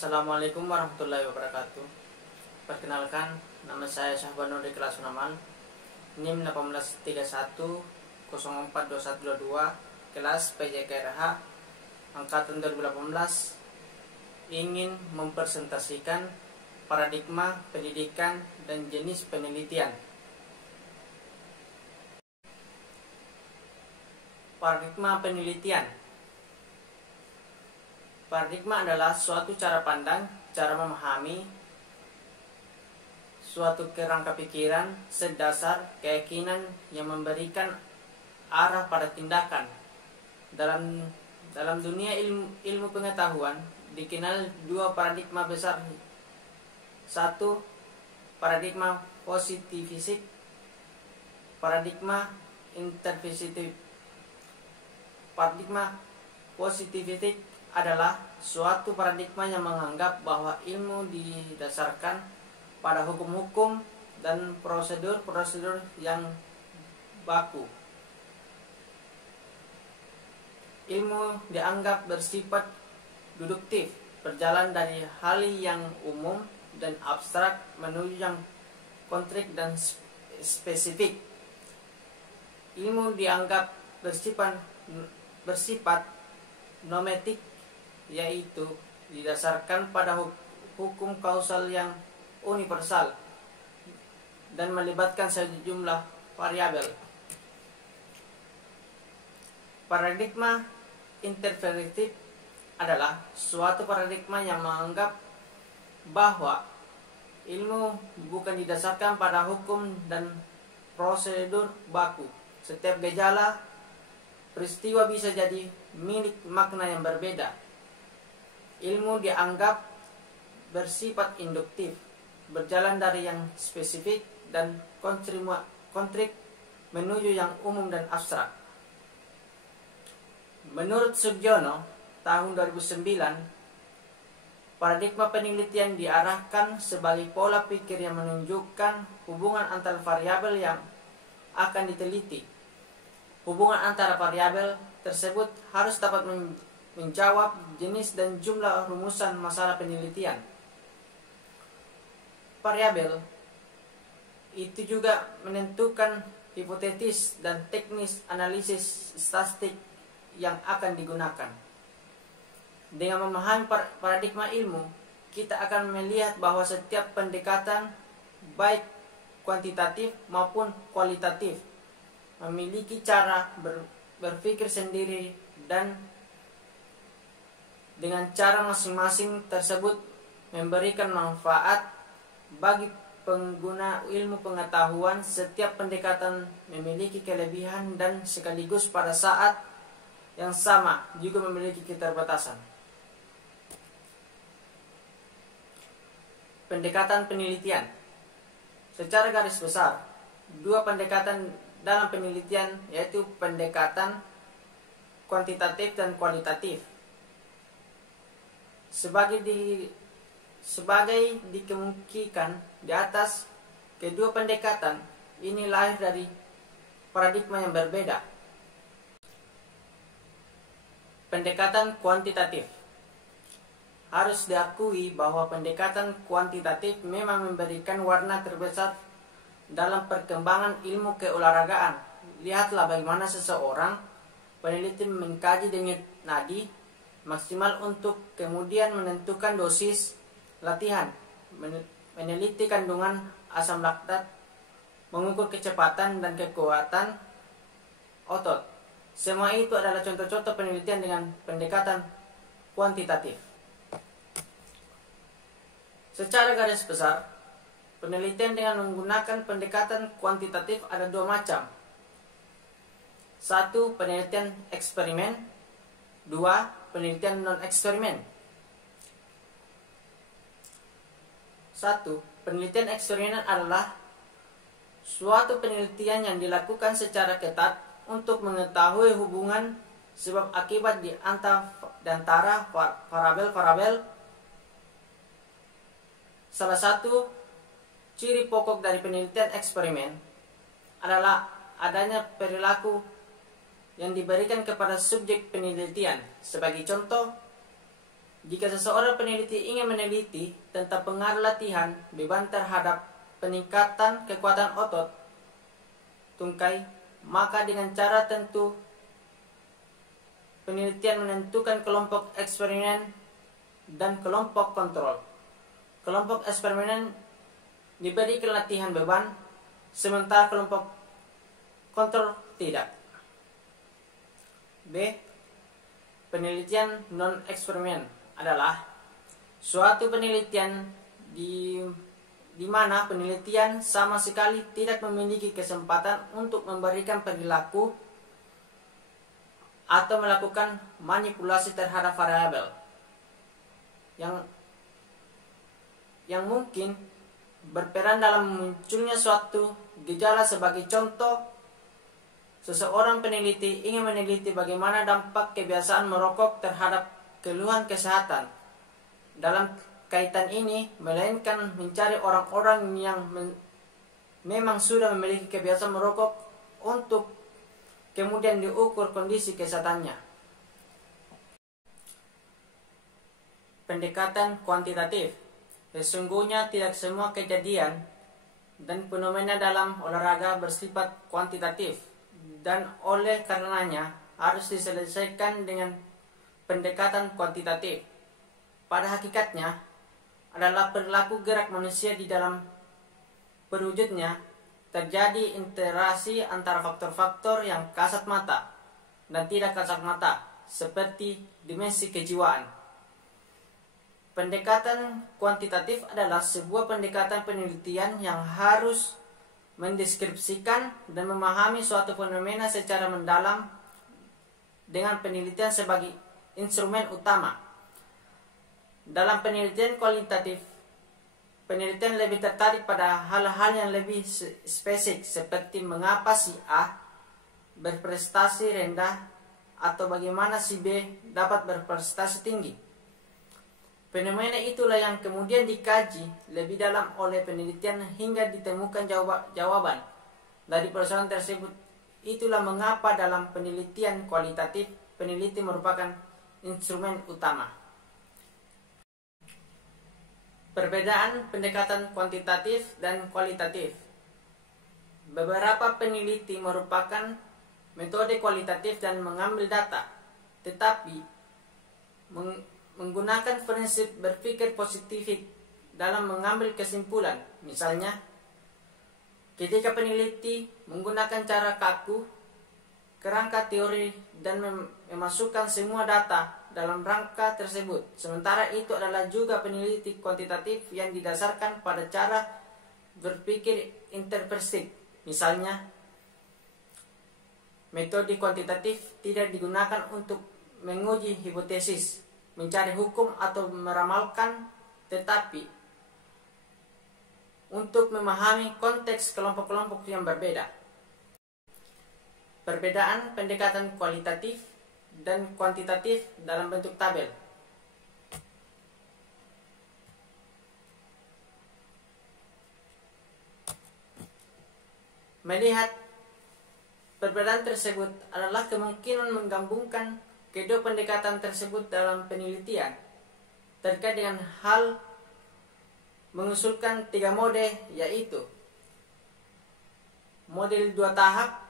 Assalamualaikum warahmatullahi wabarakatuh. Perkenalkan, nama saya Syahbanur di kelas Unamal, NIM 1831042122, kelas PJKRH angkatan 2018, ingin mempresentasikan paradigma pendidikan dan jenis penelitian. Paradigma penelitian. Paradigma adalah suatu cara pandang, cara memahami suatu kerangka pikiran, sedasar keyakinan yang memberikan arah pada tindakan. Dalam dunia ilmu pengetahuan dikenal dua paradigma besar. Satu, paradigma positivistik, paradigma interpretatif. Paradigma positivistik adalah suatu paradigma yang menganggap bahwa ilmu didasarkan pada hukum-hukum dan prosedur-prosedur yang baku. Ilmu dianggap bersifat deduktif, berjalan dari hal yang umum dan abstrak menuju yang konkret dan spesifik. Ilmu dianggap bersifat nometik, yaitu didasarkan pada hukum kausal yang universal dan melibatkan sejumlah variabel. Paradigma interpretatif adalah suatu paradigma yang menganggap bahwa ilmu bukan didasarkan pada hukum dan prosedur baku. Setiap gejala peristiwa bisa jadi milik makna yang berbeda. Ilmu dianggap bersifat induktif, berjalan dari yang spesifik dan konkret menuju yang umum dan abstrak. Menurut Sugiono, tahun 2009, paradigma penelitian diarahkan sebagai pola pikir yang menunjukkan hubungan antara variabel yang akan diteliti. Hubungan antara variabel tersebut harus dapat menjawab jenis dan jumlah rumusan masalah penelitian. Variabel itu juga menentukan hipotesis dan teknis analisis statistik yang akan digunakan. Dengan memahami paradigma ilmu, kita akan melihat bahwa setiap pendekatan, baik kuantitatif maupun kualitatif, memiliki cara berpikir sendiri, dan dengan cara masing-masing tersebut memberikan manfaat bagi pengguna ilmu pengetahuan. Setiap pendekatan memiliki kelebihan dan sekaligus pada saat yang sama juga memiliki keterbatasan. Pendekatan penelitian. Secara garis besar, dua pendekatan dalam penelitian yaitu pendekatan kuantitatif dan kualitatif. Sebagai dikemukakan di atas, kedua pendekatan ini lahir dari paradigma yang berbeda. Pendekatan kuantitatif. Harus diakui bahwa pendekatan kuantitatif memang memberikan warna terbesar dalam perkembangan ilmu keolahragaan. Lihatlah bagaimana seseorang peneliti mengkaji denyut nadi maksimal untuk kemudian menentukan dosis latihan, meneliti kandungan asam laktat, mengukur kecepatan dan kekuatan otot. Semua itu adalah contoh-contoh penelitian dengan pendekatan kuantitatif. Secara garis besar, penelitian dengan menggunakan pendekatan kuantitatif ada dua macam. Satu, penelitian eksperimen. Dua, penelitian non-eksperimen. Satu, penelitian eksperimen adalah suatu penelitian yang dilakukan secara ketat untuk mengetahui hubungan sebab akibat di antara variabel. Salah satu ciri pokok dari penelitian eksperimen adalah adanya perilaku yang diberikan kepada subjek penelitian. Sebagai contoh, Jika seseorang peneliti ingin meneliti tentang pengaruh latihan beban terhadap peningkatan kekuatan otot tungkai, maka dengan cara tentu penelitian menentukan kelompok eksperimen dan kelompok kontrol. Kelompok eksperimen diberikan latihan beban, sementara kelompok kontrol tidak. B. Penelitian non-eksperimen adalah suatu penelitian di mana penelitian sama sekali tidak memiliki kesempatan untuk memberikan perilaku atau melakukan manipulasi terhadap variabel yang mungkin berperan dalam munculnya suatu gejala. Sebagai contoh, seseorang peneliti ingin meneliti bagaimana dampak kebiasaan merokok terhadap keluhan kesehatan. Dalam kaitan ini, melainkan mencari orang-orang yang memang sudah memiliki kebiasaan merokok untuk kemudian diukur kondisi kesehatannya. Pendekatan kuantitatif. Sesungguhnya tidak semua kejadian dan fenomena dalam olahraga bersifat kuantitatif, dan oleh karenanya harus diselesaikan dengan pendekatan kuantitatif. Pada hakikatnya adalah perilaku gerak manusia di dalam perwujudnya terjadi interaksi antara faktor-faktor yang kasat mata dan tidak kasat mata, seperti dimensi kejiwaan. Pendekatan kuantitatif adalah sebuah pendekatan penelitian yang harus mendeskripsikan dan memahami suatu fenomena secara mendalam dengan penelitian sebagai instrumen utama. Dalam penelitian kualitatif, penelitian lebih tertarik pada hal-hal yang lebih spesifik, seperti mengapa si A berprestasi rendah atau bagaimana si B dapat berprestasi tinggi. Fenomena itulah yang kemudian dikaji lebih dalam oleh penelitian hingga ditemukan jawaban dari persoalan tersebut. Itulah mengapa dalam penelitian kualitatif, peneliti merupakan instrumen utama. Perbedaan pendekatan kuantitatif dan kualitatif. Beberapa peneliti merupakan metode kualitatif dan mengambil data, tetapi menggunakan prinsip berpikir positif dalam mengambil kesimpulan. Misalnya, ketika peneliti menggunakan cara kaku, kerangka teori, dan memasukkan semua data dalam rangka tersebut. Sementara itu adalah juga peneliti kuantitatif yang didasarkan pada cara berpikir interpersif. Misalnya, metode kuantitatif tidak digunakan untuk menguji hipotesis, mencari hukum, atau meramalkan, tetapi untuk memahami konteks kelompok-kelompok yang berbeda. Perbedaan pendekatan kualitatif dan kuantitatif dalam bentuk tabel. Melihat perbedaan tersebut adalah kemungkinan menggabungkan kedua pendekatan tersebut dalam penelitian terkait dengan hal mengusulkan 3 mode, yaitu model 2 tahap.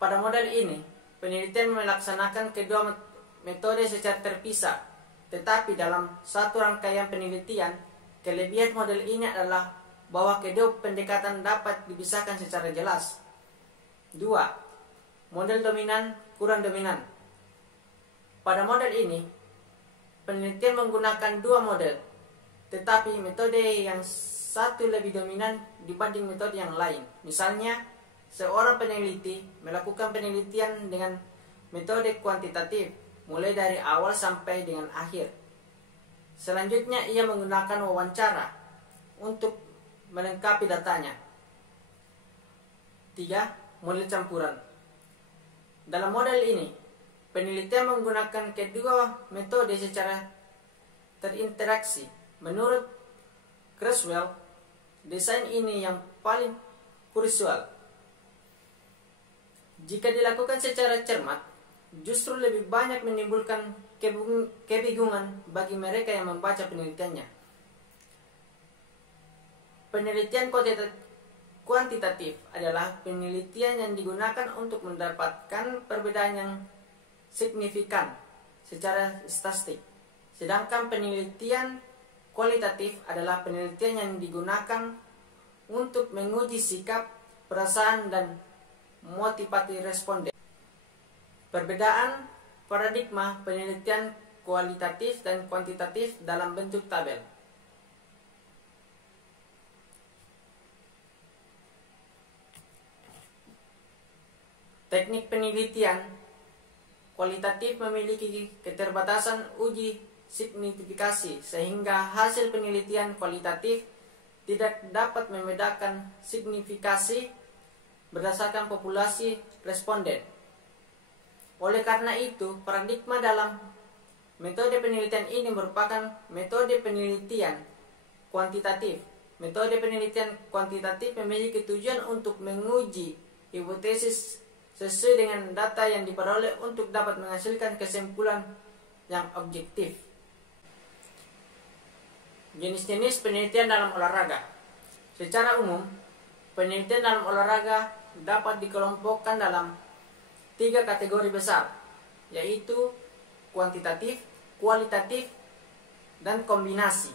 Pada model ini, penelitian melaksanakan kedua metode secara terpisah, tetapi dalam satu rangkaian penelitian. Kelebihan model ini adalah bahwa kedua pendekatan dapat dipisahkan secara jelas. 2. Model dominan kurang dominan. Pada model ini, penelitian menggunakan 2 model, tetapi metode yang satu lebih dominan dibanding metode yang lain. Misalnya, seorang peneliti melakukan penelitian dengan metode kuantitatif mulai dari awal sampai dengan akhir. Selanjutnya, ia menggunakan wawancara untuk melengkapi datanya. 3. Model campuran. Dalam model ini, penelitian menggunakan kedua metode secara terinteraksi. Menurut Creswell, desain ini yang paling krusial. Jika dilakukan secara cermat, justru lebih banyak menimbulkan kebingungan bagi mereka yang membaca penelitiannya. Penelitian kuantitatif adalah penelitian yang digunakan untuk mendapatkan perbedaan yang signifikan secara statistik. Sedangkan penelitian kualitatif adalah penelitian yang digunakan untuk menguji sikap, perasaan, dan motivasi responden. Perbedaan paradigma penelitian kualitatif dan kuantitatif dalam bentuk tabel. Teknik penelitian kualitatif memiliki keterbatasan uji signifikasi sehingga hasil penelitian kualitatif tidak dapat membedakan signifikasi berdasarkan populasi responden. Oleh karena itu, paradigma dalam metode penelitian ini merupakan metode penelitian kuantitatif. Metode penelitian kuantitatif memiliki tujuan untuk menguji hipotesis sesuai dengan data yang diperoleh untuk dapat menghasilkan kesimpulan yang objektif. Jenis-jenis penelitian dalam olahraga. Secara umum, penelitian dalam olahraga dapat dikelompokkan dalam 3 kategori besar, yaitu kuantitatif, kualitatif, dan kombinasi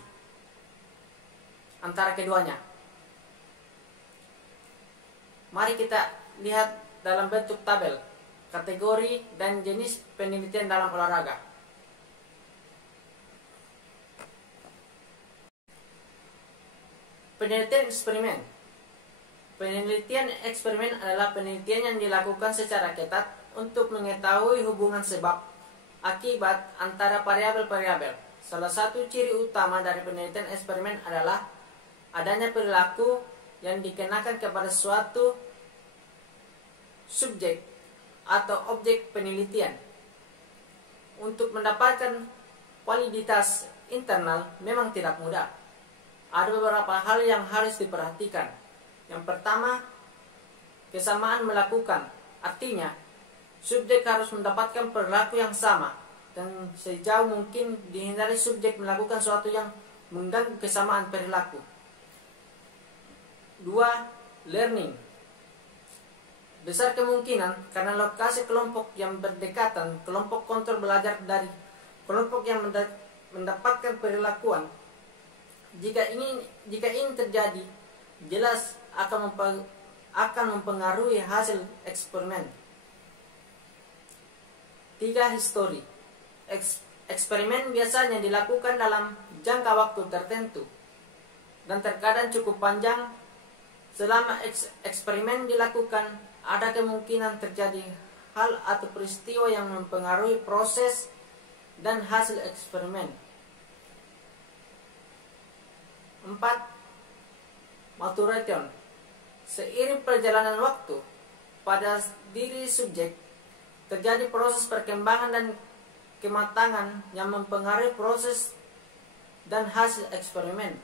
antara keduanya. Mari kita lihat dalam bentuk tabel kategori dan jenis penelitian dalam olahraga. Penelitian eksperimen. Penelitian eksperimen adalah penelitian yang dilakukan secara ketat untuk mengetahui hubungan sebab akibat antara variabel-variabel. Salah satu ciri utama dari penelitian eksperimen adalah adanya perilaku yang dikenakan kepada suatu subjek atau objek penelitian. Untuk mendapatkan validitas internal memang tidak mudah. Ada beberapa hal yang harus diperhatikan. Yang pertama, kesamaan melakukan. Artinya, subjek harus mendapatkan perilaku yang sama dan sejauh mungkin dihindari subjek melakukan sesuatu yang mengganggu kesamaan perilaku. 2. Learning. Besar kemungkinan karena lokasi kelompok yang berdekatan, kelompok kontrol belajar dari kelompok yang mendapatkan perilakuan. Jika ini terjadi, jelas akan mempengaruhi hasil eksperimen. 3. Histori. Eksperimen biasanya dilakukan dalam jangka waktu tertentu dan terkadang cukup panjang. Selama eksperimen dilakukan, ada kemungkinan terjadi hal atau peristiwa yang mempengaruhi proses dan hasil eksperimen. 4. Maturation. Seiring perjalanan waktu, pada diri subjek terjadi proses perkembangan dan kematangan yang mempengaruhi proses dan hasil eksperimen.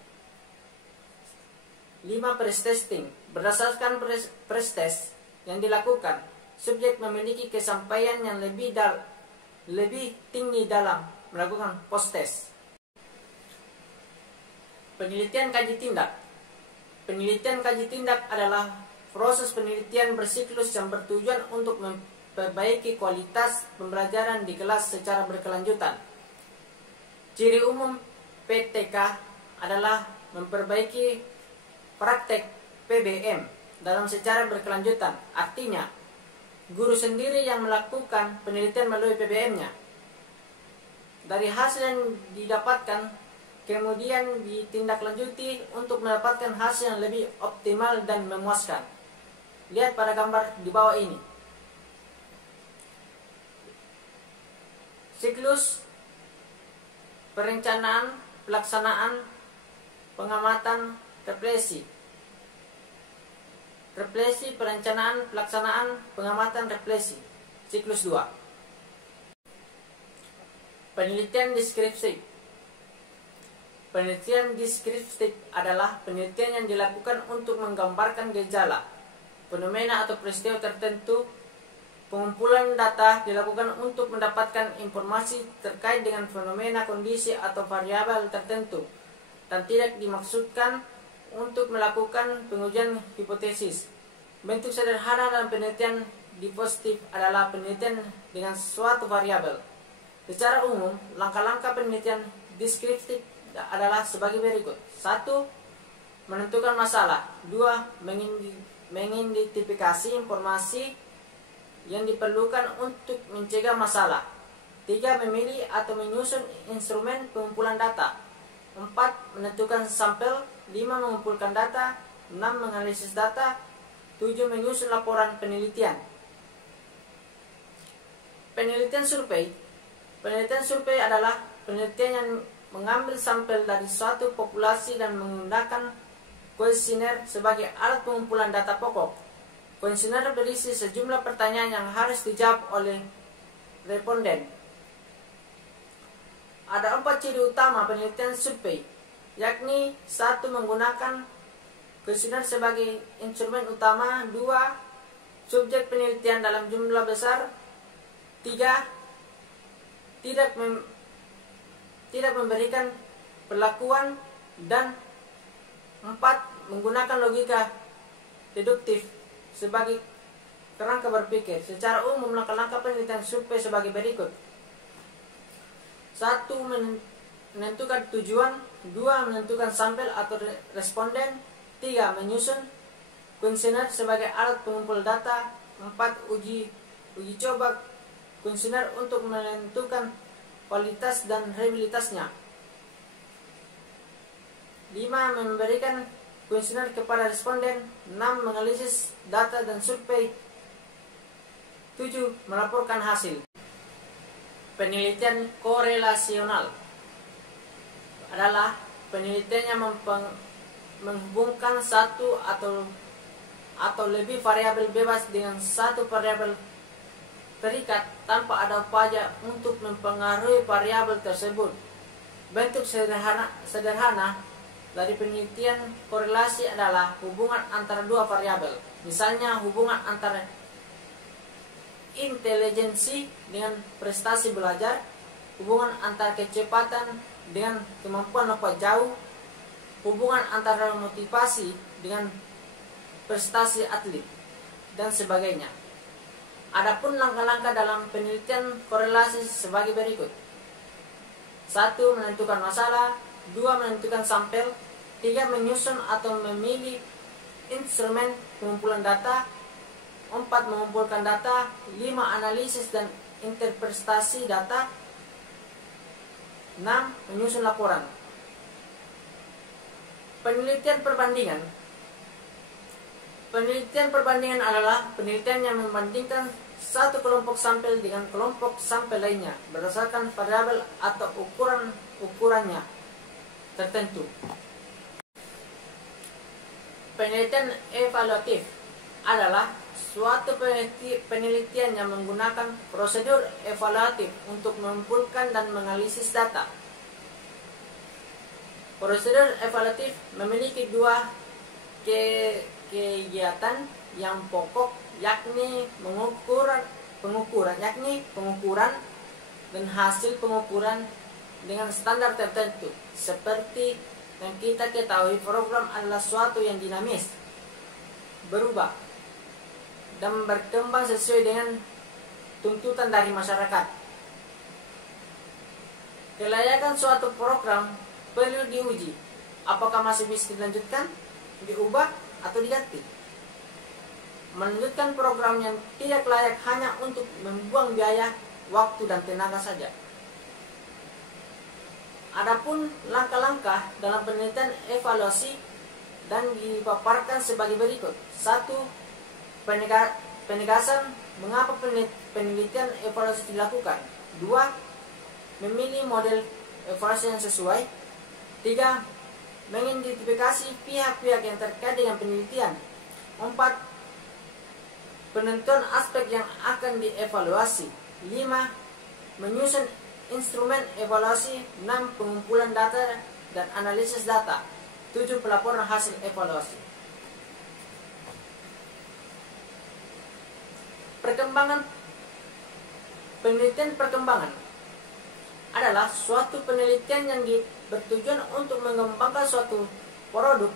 5. Pretesting. Berdasarkan pretest yang dilakukan, subjek memiliki kesampaian yang lebih tinggi dalam melakukan post-test. Penelitian kaji tindak. Penelitian kaji tindak adalah proses penelitian bersiklus yang bertujuan untuk memperbaiki kualitas pembelajaran di kelas secara berkelanjutan. Ciri umum PTK adalah memperbaiki praktek PBM dalam secara berkelanjutan. Artinya, guru sendiri yang melakukan penelitian melalui PBM-nya. Dari hasil yang didapatkan, kemudian ditindaklanjuti untuk mendapatkan hasil yang lebih optimal dan memuaskan. Lihat pada gambar di bawah ini. Siklus perencanaan, pelaksanaan, pengamatan, refleksi. Refleksi, perencanaan, pelaksanaan, pengamatan, refleksi. Siklus 2. Penelitian deskripsi. Penelitian deskriptif adalah penelitian yang dilakukan untuk menggambarkan gejala, fenomena atau peristiwa tertentu Pengumpulan data dilakukan untuk mendapatkan informasi terkait dengan fenomena, kondisi, atau variabel tertentu dan tidak dimaksudkan untuk melakukan pengujian hipotesis. Bentuk sederhana dalam penelitian dispositif adalah penelitian dengan suatu variabel. Secara umum, langkah-langkah penelitian deskriptif adalah sebagai berikut. 1. Menentukan masalah. 2. Mengidentifikasi informasi yang diperlukan untuk mencegah masalah. 3. Memilih atau menyusun instrumen pengumpulan data. 4. Menentukan sampel. 5. Mengumpulkan data. 6. Menganalisis data. 7. Menyusun laporan penelitian. Penelitian survei. Penelitian survei adalah penelitian yang mengambil sampel dari suatu populasi dan menggunakan kuesioner sebagai alat pengumpulan data pokok. Kuesioner berisi sejumlah pertanyaan yang harus dijawab oleh responden. Ada 4 ciri utama penelitian survei, yakni 1. Menggunakan kuesioner sebagai instrumen utama. 2. Subjek penelitian dalam jumlah besar. 3. Tidak memberikan perlakuan. Dan 4. Menggunakan logika deduktif sebagai kerangka berpikir. Secara umum, langkah-langkah penelitian survei sebagai berikut. 1. Menentukan tujuan. 2. Menentukan sampel atau responden. 3. Menyusun kuesioner sebagai alat pengumpul data. 4. Uji coba kuesioner untuk menentukan kualitas dan reliabilitasnya. 5. Memberikan kuesioner kepada responden. 6. Menganalisis data dan survei. 7. Melaporkan hasil. Penelitian korelasional adalah penelitian yang menghubungkan satu atau lebih variabel bebas dengan satu variabel terikat tanpa ada upaya untuk mempengaruhi variabel tersebut. Bentuk sederhana dari penelitian korelasi adalah hubungan antara dua variabel. Misalnya hubungan antara intelijensi dengan prestasi belajar, hubungan antara kecepatan dengan kemampuan lompat jauh, hubungan antara motivasi dengan prestasi atlet, dan sebagainya. Adapun langkah-langkah dalam penelitian korelasi sebagai berikut. 1. Menentukan masalah. 2. Menentukan sampel. 3. Menyusun atau memilih instrumen pengumpulan data. 4. Mengumpulkan data. 5. Analisis dan interpretasi data. 6. Menyusun laporan. Penelitian perbandingan. Penelitian perbandingan adalah penelitian yang membandingkan satu kelompok sampel dengan kelompok sampel lainnya berdasarkan variabel atau ukurannya tertentu. Penelitian evaluatif adalah suatu penelitian yang menggunakan prosedur evaluatif untuk mengumpulkan dan menganalisis data. Prosedur evaluatif memiliki dua kegiatan yang pokok, yakni pengukuran dan hasil pengukuran dengan standar tertentu. Seperti yang kita ketahui, program adalah suatu yang dinamis, berubah, dan berkembang sesuai dengan tuntutan dari masyarakat. Kelayakan suatu program perlu diuji, apakah masih bisa dilanjutkan, diubah, atau diganti. Melanjutkan program yang tidak layak hanya untuk membuang biaya, waktu, dan tenaga saja. Adapun langkah-langkah dalam penelitian evaluasi dan dipaparkan sebagai berikut. 1. Penegasan mengapa penelitian evaluasi dilakukan. 2. Memilih model evaluasi yang sesuai. 3. Mengidentifikasi pihak-pihak yang terkait dengan penelitian. 4. Penentuan aspek yang akan dievaluasi. 5. Menyusun instrumen evaluasi. 6. Pengumpulan data dan analisis data. 7. Pelaporan hasil evaluasi. Perkembangan Penelitian perkembangan adalah suatu penelitian yang bertujuan untuk mengembangkan suatu produk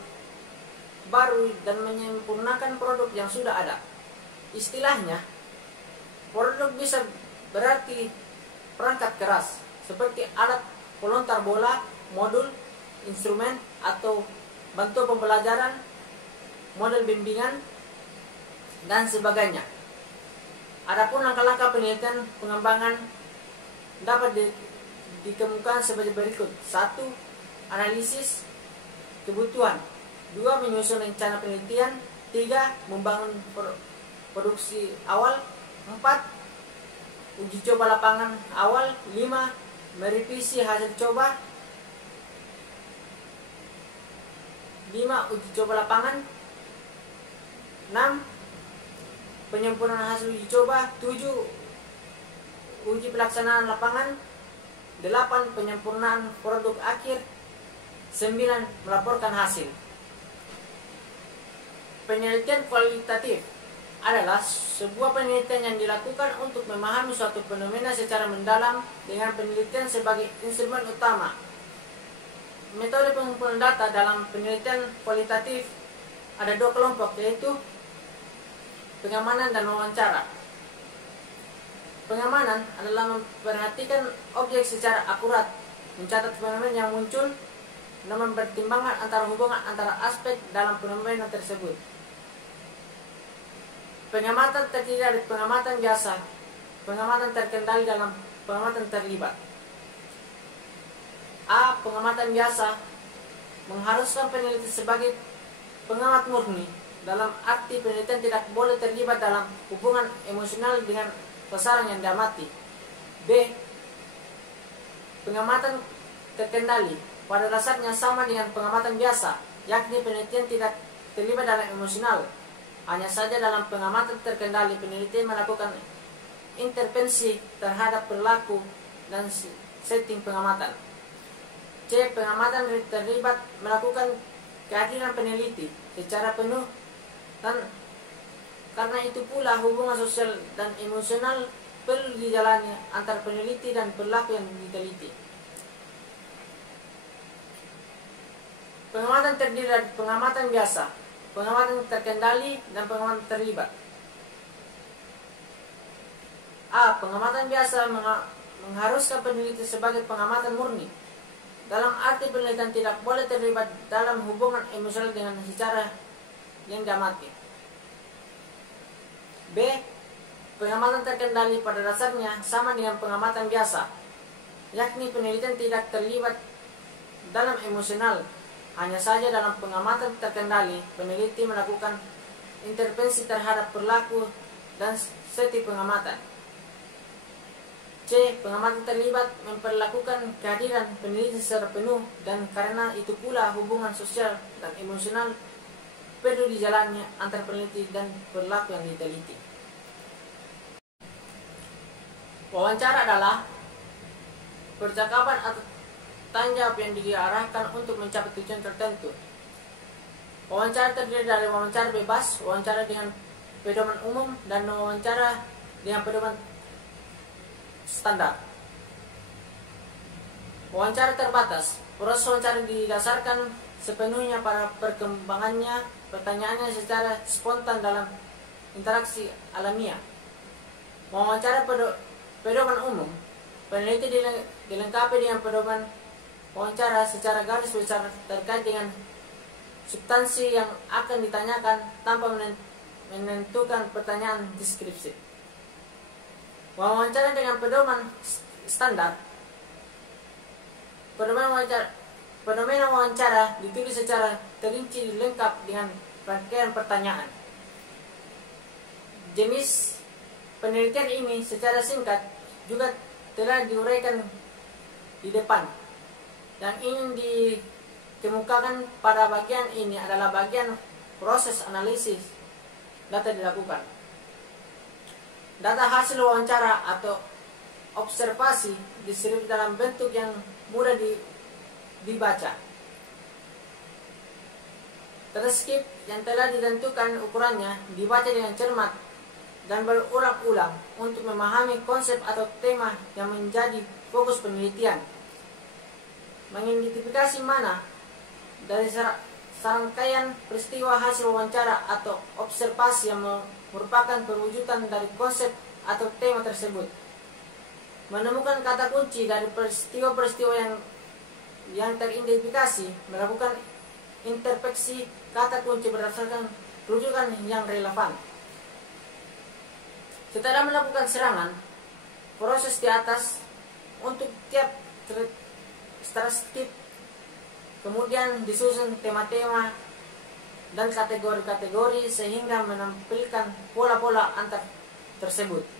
baru dan menyempurnakan produk yang sudah ada. Istilahnya, produk bisa berarti perangkat keras seperti alat pelontar bola, modul, instrumen, atau bantu pembelajaran, model bimbingan, dan sebagainya. Adapun langkah-langkah penelitian pengembangan dapat dikemukakan sebagai berikut. 1. Analisis kebutuhan. 2. Menyusun rencana penelitian. 3. Membangun produksi awal. 4. Uji coba lapangan awal. 5. Merevisi hasil coba. 5. Uji coba lapangan. 6. Penyempurnaan hasil uji coba. 7. Uji pelaksanaan lapangan. 8. Penyempurnaan produk akhir. 9. Melaporkan hasil. Penelitian kualitatif adalah sebuah penelitian yang dilakukan untuk memahami suatu fenomena secara mendalam dengan penelitian sebagai instrumen utama. Metode pengumpulan data dalam penelitian kualitatif ada 2 kelompok, yaitu pengamanan dan wawancara. Pengamanan adalah memperhatikan objek secara akurat, mencatat fenomena yang muncul, dan mempertimbangkan antara hubungan antara aspek dalam fenomena tersebut. Pengamatan terdiri dari pengamatan biasa, pengamatan terkendali, dalam pengamatan terlibat. A. Pengamatan biasa mengharuskan peneliti sebagai pengamat murni, dalam arti penelitian tidak boleh terlibat dalam hubungan emosional dengan sasaran yang diamati. B. Pengamatan terkendali pada dasarnya sama dengan pengamatan biasa, yakni penelitian tidak terlibat dalam emosional. Hanya saja dalam pengamatan terkendali, peneliti melakukan intervensi terhadap perilaku dan setting pengamatan. C. Pengamatan terlibat melakukan kehadiran peneliti secara penuh, dan karena itu pula hubungan sosial dan emosional perlu dijalani antara peneliti dan perilaku yang diteliti. Pengamatan terdiri dari pengamatan biasa, pengamatan terkendali, dan pengamatan terlibat. A. Pengamatan biasa mengharuskan peneliti sebagai pengamatan murni, dalam arti penelitian tidak boleh terlibat dalam hubungan emosional dengan secara yang diamati. B. Pengamatan terkendali pada dasarnya sama dengan pengamatan biasa, yakni penelitian tidak terlibat dalam emosional. Hanya saja dalam pengamatan terkendali, peneliti melakukan intervensi terhadap perilaku dan setting pengamatan. C. Pengamatan terlibat memperlakukan kehadiran peneliti secara penuh, dan karena itu pula hubungan sosial dan emosional perlu dijalani antara peneliti dan perilaku yang diteliti. Wawancara adalah percakapan atau tanya jawab yang diarahkan untuk mencapai tujuan tertentu. Wawancara terdiri dari wawancara bebas, wawancara dengan pedoman umum, dan wawancara dengan pedoman standar. Wawancara terbatas. Proses wawancara didasarkan sepenuhnya pada perkembangannya, pertanyaannya secara spontan dalam interaksi alamiah. Wawancara pedoman umum. Peneliti dilengkapi dengan pedoman wawancara secara garis besar terkait dengan substansi yang akan ditanyakan tanpa menentukan pertanyaan deskripsi. Wawancara dengan pedoman standar. Fenomena wawancara ditulis secara terinci lengkap dengan rangkaian pertanyaan. Jenis penelitian ini secara singkat juga telah diuraikan di depan. Yang ingin dikemukakan pada bagian ini adalah bagian proses analisis data dilakukan. Data hasil wawancara atau observasi diserap dalam bentuk yang mudah dibaca. Transkrip yang telah ditentukan ukurannya dibaca dengan cermat dan berulang-ulang untuk memahami konsep atau tema yang menjadi fokus penelitian. Mengidentifikasi mana dari serangkaian peristiwa hasil wawancara atau observasi yang merupakan perwujudan dari konsep atau tema tersebut. Menemukan kata kunci dari peristiwa-peristiwa yang teridentifikasi, melakukan interpretasi kata kunci berdasarkan rujukan yang relevan. Setelah melakukan serangan, proses di atas untuk tiap statistik, kemudian disusun tema-tema dan kategori-kategori sehingga menampilkan pola-pola antar tersebut.